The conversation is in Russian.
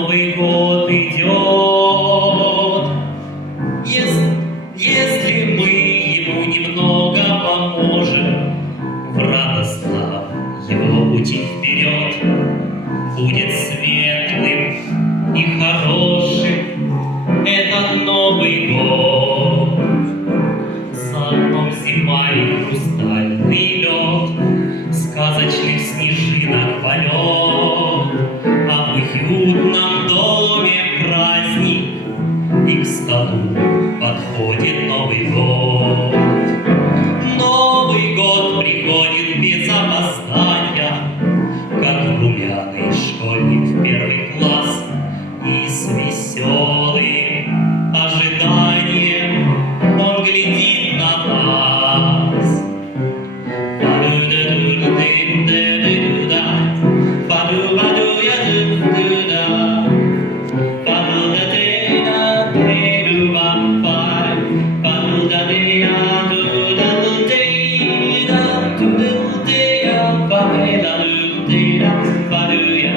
Новый год идет. Если мы ему немного поможем в радостном его пути вперед, будет светлым и хорошим этот Новый год. За окном зима и хрустальный лед, сказочных снежинок полет, а в уютном доме праздник, и к столу подходит Новый год. Новый год приходит без опоздания, как румяный школьник в первый класс, и с веселым ожиданием он глядит на нас. Bye.